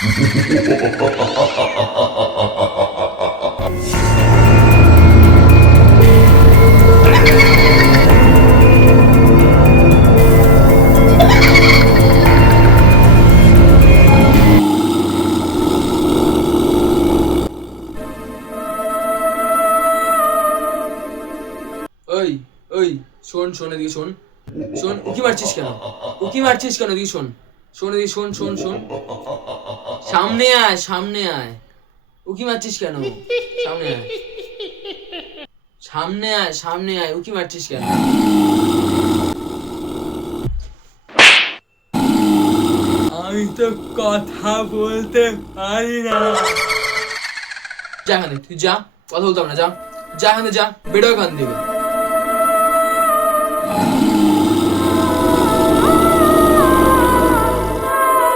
ওই ওই, শোন শোন এদিকে শোন। শোন, উকি মারছিস কেন? উকি মারছিস কেন? এদিকে শোন। শোন, এদিকে শোন শোন শোন। সামনে আয় সামনে আয়। উকি মারছিস কেন? সামনে আয়। সামনে আয় সামনে আয় উকি মারছিস কেন? আমি তো কথা বলতে পারি না। যা এখানে তুই যা কথা বলতাম না যা। যা এখানে যা বেরো এখান থেকে।